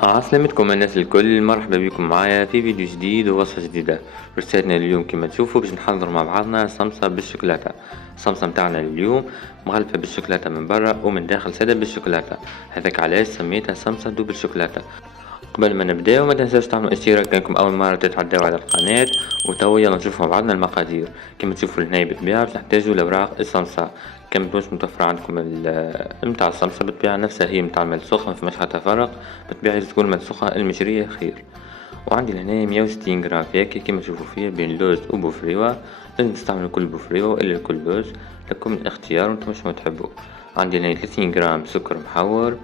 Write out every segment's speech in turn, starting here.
عسلامتكم الناس الكل، مرحبا بكم معايا في فيديو جديد ووصفة جديدة. رسالتنا اليوم كما تشوفوا باش نحضر مع بعضنا صمصة بالشوكولاتة. الصمصة متاعنا اليوم مغلفة بالشوكولاتة من برا ومن داخل سادة بالشوكولاتة، هذاك علاش سميتها صمصة دوب الشوكولاتة. قبل ما نبداو ما تنساوش تعملوا اشتراك كانكم اول مرة تتعداو على القناة، وتوا يلا نشوفوا مع بعضنا المقادير. كما تشوفوا هنا بالطبيعة باش نحتاجوا الأوراق الصمصة. كان متكونش متوفرة عندكم متاع الصمصة بالطبيعة نفسها هي متاع الملسوخة مفماش حتى فرق، بالطبيعة لازم تكون الملسوخة المشرية خير. وعندي لهنا 160 غرام فاكهة كما تشوفوا فيها بين لوز وبوفريوة، لازم تستعملوا كل بوفريوة والا كل لوز، لكم الاختيار وانتم شنو تحبوا. عندي هنا 30 غرام سكر محور.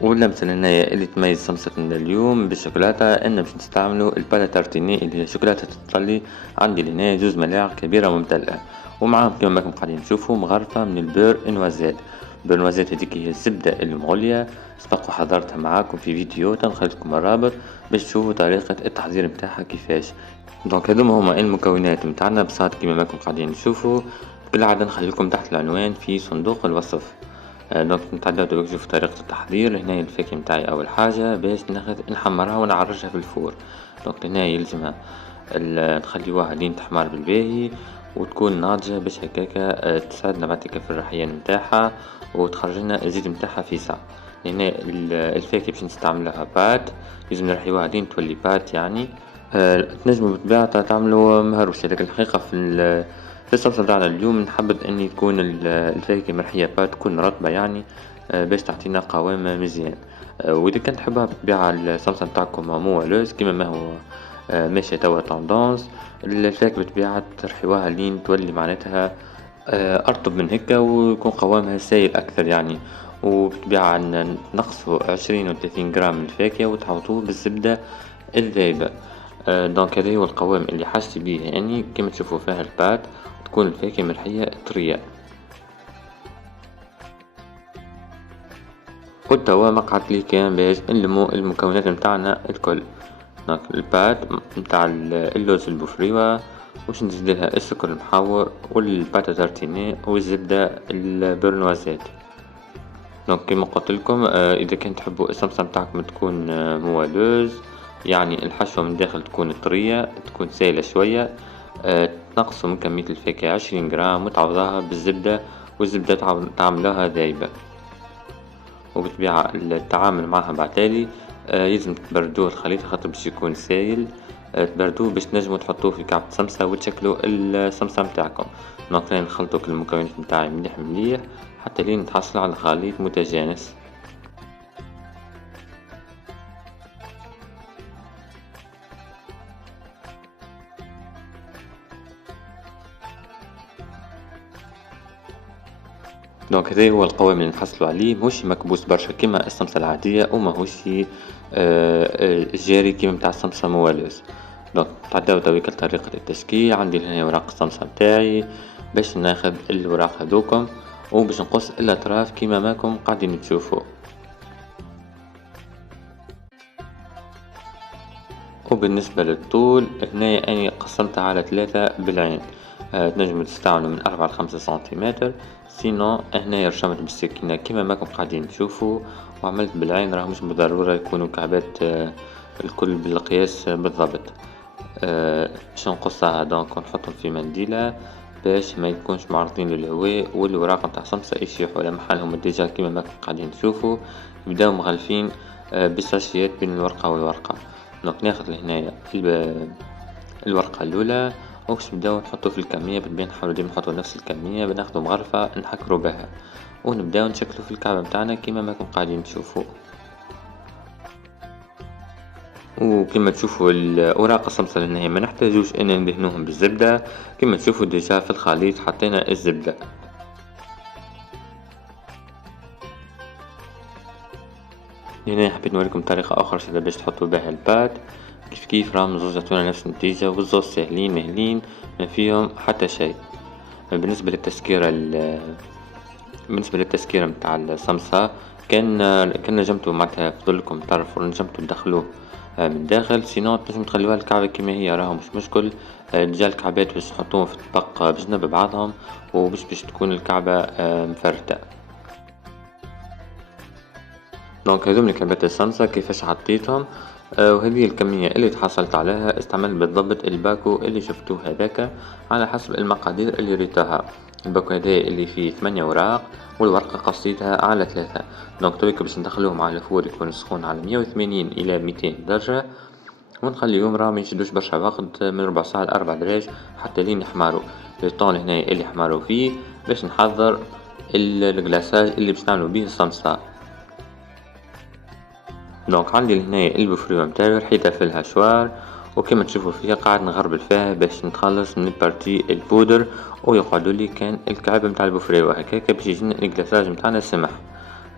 واللمسة هنايا اللي تميز صمصتنا اليوم بالشوكولاتة ان باش نستعملوا الباتا تارتيني اللي هي شوكولاتة الطلي. عندي هنا 2 ملاعق كبيرة ممتلئة، ومعاهم كما راكم قاعدين تشوفوا مغرفة من البور نوازيت. البور نوازيت هذيك هي الزبدة المغلية، سبق وحضرتها معاكم في فيديو تنخليكم الرابط باش تشوفوا طريقة التحضير متاعها كيفاش. دونك هذوما هما المكونات متاعنا بساط كما راكم قاعدين تشوفوا. بالعادة نخليكم تحت العنوان في صندوق الوصف. دونك نتعداو دلوقتي نشوف طريقة التحضير. هنا الفاكهة متاعي أول حاجة باش نحمرها ونعرجها في الفور. دونك هنا يلزمها نخليوها لين تحمر بالباهي وتكون ناضجة باش هكاكا تساعدنا بعد في الرحيان متاعها وتخرج لنا الزيت متاعها في ساعة. هنا الفاكهة باش نستعملها بات، لازم نرحيوها لين تولي بات يعني. تنجموا بالطبيعة تعملوا مهروسة، لكن الحقيقة في الصلصة متاعنا اليوم نحبذ أن تكون الفاكهة مرحية بات تكون رطبة يعني، باش تعطينا قوام مزيان. وإذا كنت تحبها بالطبيعة الصلصة متاعكم موالوز كيما ما هو ماشي توا طوندونس، الفاكهة بالطبيعة ترحيوها لين تولي معناتها أرطب من هكا ويكون قوامها سائل أكثر يعني. وبالطبيعة نقصوا 20 و 30 غرام من الفاكهة وتحوطوه بالزبدة الذايبة. دونك هذا هو القوام اللي حاجتي بيه يعني كما تشوفوا فيها البات، تكون الفاكهة مرحية طرية. وتوا مقعد لي كان باش نلمو المكونات متاعنا الكل. دونك البات متاع اللوز البوفريوة، وش نزيد لها السكر المحور والباتا تارتيني والزبدة البرنوازات. دونك كيما قلت لكم اذا كنت تحبوا الصلصة متاعكم تكون موالوز، يعني الحشوة من داخل تكون طرية تكون سائلة شوية، تنقصوا من كمية الفاكهة 20 غرام وتعوضوها بالزبدة، والزبدة تعملوها ذايبة. وبالطبيعة التعامل معها بعتالي يلزم تبردوه الخليط خاطر باش يكون سايل. تبردوه باش تنجموا تحطوه في كعبة صمصة وتشكلوا الصمصة متاعكم. دونك راني نخلطو كل المكونات متاعي مليح مليح حتى لين نتحصل على خليط متجانس. دونك هذا هو القوام اللي نحصلوا عليه، ماهوش مكبوس برشا كيما الصمصة العادية وماهوش جاري كيما متاع الصمصة موالوز. دونك تعداو تويك طريقة التشكيل. عندي هنا وراق الصمصة متاعي باش ناخذ الوراق هذوكم وباش نقص الأطراف كيما ماكم قاعدين تشوفوا. وبالنسبة للطول هنا أني قسمتها على 3 بالعين. تنجموا تستعملوا من 4 ل5 سنتيمتر، سينو هنايا رشمت بالسكينة كيما ماكم قاعدين تشوفوا، وعملت بالعين راه مش بالضرورة يكونوا كعبات الكل بالقياس بالضبط. باش نقصها دونك ونحطهم في منديلة باش ما يكونش معرضين للهواء والوراق نتاع الصمصة يشيحوا على محلهم ديجا كيما ماكم قاعدين تشوفوا. يبداو مغلفين بالساشيات بين الورقة والورقة. دونك ناخذ هنايا الورقة الأولى وباش نبداو نحطو في الكمية بالبين، نحاولو ديما نحطو نفس الكمية، بناخدو مغرفة نحكرو بها ونبداو نشكلو في الكعبة متاعنا كيما ماكم قاعدين تشوفوا. وكما تشوفوا الأوراق الصمصة لهنا ما نحتاجوش ان ندهنوهم بالزبدة، كما تشوفوا ديجا في الخليط حطينا الزبدة. هنا حبيت نوريكم طريقة أخرى باش تحطوا بها البات. كيف راهم زوز عطونا نفس النتيجة والزوز ساهلين مهلين ما فيهم حتى شيء. بالنسبة للتسكيرة بالنسبة للتسكيرة متاع الصمصة كان نجمتوا معناتها فضلكم طرف ونجمتوا تدخلوه من داخل، سينو تنجم تخلوها الكعبة كيما هي راهو مش مشكل. ديجا الكعبات باش تحطوهم في الطبق بجنب بعضهم وباش تكون الكعبة مفرتة. دونك هذوما كعبات السمسة كيفاش حطيتهم. وهذه الكمية اللي تحصلت عليها استعملت بالضبط الباكو اللي شفتوه هذاك على حسب المقادير اللي ريتها. الباكو هذا اللي فيه 8 أوراق والورقة قصيتها على 3. دونك تويك باش ندخلوهم على الفور يكون سخون على 180 إلى 200 درجة، ونخليهم راهم ميشدوش برشا وقت من ربع ساعة لأربع دراج حتى لين يحمروا. الطون هنا اللي حمروا فيه باش نحضر الجلاساج اللي باش نعملو بيه الصمصة. دونك عندي لهنايا البوفريو متاعي رحيتها في الهشوار، وكما تشوفوا فيها قاعد نغربل فيها باش نتخلص من البارتي البودر، ويقعدوا لي كان الكعب متاع البوفريو هكاكا باش يجينا الجلاساج متاعنا سمح.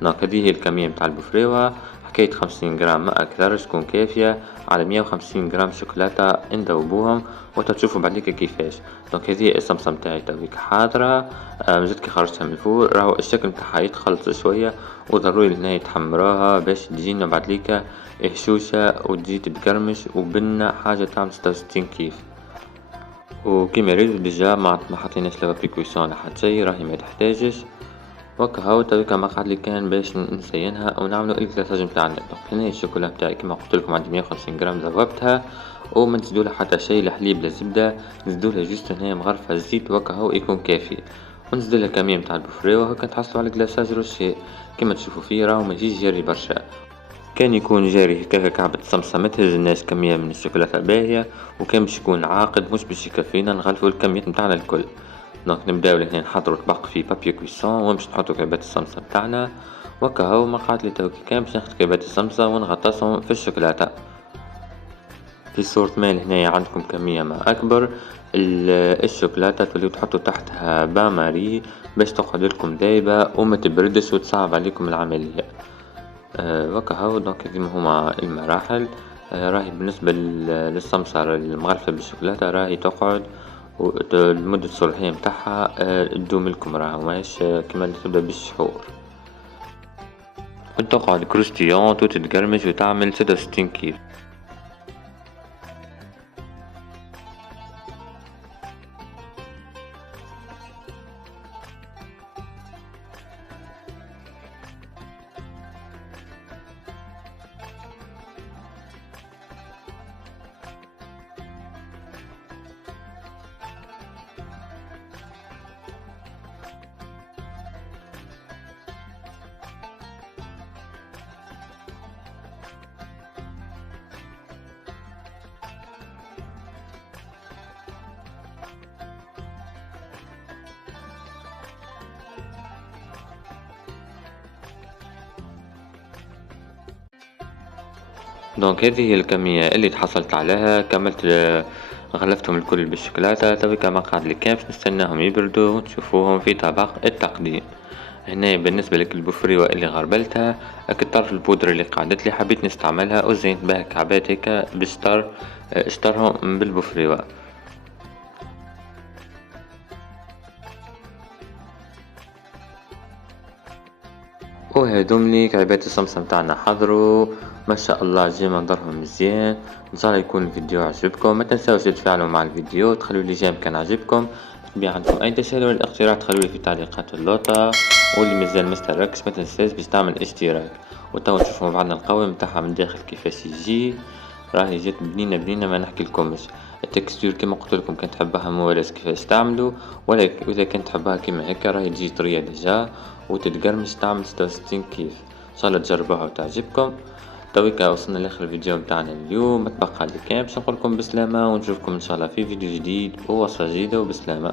دونك هذه هي الكمية متاع البوفريوة، حكاية 50 جرام ما أكثر تكون كافية على 150 جرام شوكولاتة نذوبوهم وتشوفوا بعديك كيفاش. دونك هذه الصمصة متاعي تويك حاضرة. مازلت كي خرجتها من الفور راهو الشكل متاعها يتخلص شوية، وضروري لهنا تحمروها باش تجينا بعديك هشوشة وتجي تتقرمش وبنة حاجة تعمل 66 كيف. وكيما ريت ديجا ما حطيناش لها بريكوسيون ولا حتى شي، راهي ما تحتاجش. وكا هاو تويكا مقعد لي كان باش نزينها او نعملو الكلاساج نتاعنا. دونك هنا الشوكولا نتاعي كيما قلت لكم عندي 150 غرام ذوبتها، وما تزيدولها حتى شيء لا حليب لا زبده، نزيدولها جوست هنا مغرفه زيت وكا هاو يكون كافي. ونزيدلها كمية نتاع البوفري وهكا تحصلوا على كلاساج روشي كيما تشوفوا فيه، راهو مايجيش جاري برشا. كان يكون جاري هكاكا كعبة صمصة ما تهزلناش كمية من الشوكولاتة باهية، وكان باش يكون عاقد مش باش يكفينا نغلفو الكميات نتاعنا الكل. دونك نبداو لهنا نحضرو طبق فيه بابي كويسون ونمشي نحطو كعبات الصمصة نتاعنا. وكا هو مقعد لي توكي كان باش ناخد كعبات الصمصة ونغطسهم في الشوكولاتة. في صورة مال هنايا عندكم كمية ما أكبر الشوكولاتة توليو تحطو تحتها بان ماري باش تقعد لكم دايبة وما تبردش وتصعب عليكم العملية. وكا هو دونك هذيما هما المراحل. راهي بالنسبة للصمصة المغلفة بالشوكولاتة راهي تقعد لمدة الصلاحية متاعها تدوم لكم، راهو ماهيش كيما اللي تبدا بالشهور، وتقعد كروستيونت وتتقرمش وتعمل 66 كيف. دونك هذه هي الكمية اللي تحصلت عليها، كملت غلفتهم الكل بالشوكولاتة. تويكا مقعد لي كان باش نستناهم يبردوا وتشوفوهم في طبق التقديم. هنا بالنسبة لك البوفريوة اللي غربلتها كتر البودرة اللي قعدت لي حبيت نستعملها وزينت بها كعبات هيك بشطر اشطرهم بالبوفريوة. وهادوم لي كعبات الصمصة متاعنا حضروا ما شاء الله، جي منظرهم مزيان. ان شاء الله يكون الفيديو عجبكم، ما تنساوش تفاعلوا مع الفيديو، تخلوا لي جيم كان عجبكم. بي عندكم اي تساؤل ولا اقتراح تخلوا لي في تعليقات اللوطة، واللي مازال مشتركش ما تنساش باش تعمل اشتراك. وتوا نشوفوا مع بعضنا القوام متاعها من داخل كيفاش يجي، راهي جات بنينة بنينة ما نحكي لكمش. التكستور كما قلت لكم كان تحبها موالس كيفاش تعملوا، ولا اذا كنت تحبها كيما هكا راهي تجي طرية ديجا وتتقرمش تعمل 66 كيف. ان شاء الله تجربوها وتعجبكم. تويكا وصلنا لاخر الفيديو متاعنا اليوم، متبقى لي كان باش نقولكم بسلامة ونشوفكم ان شاء الله في فيديو جديد ووصفة جديدة وبسلامة.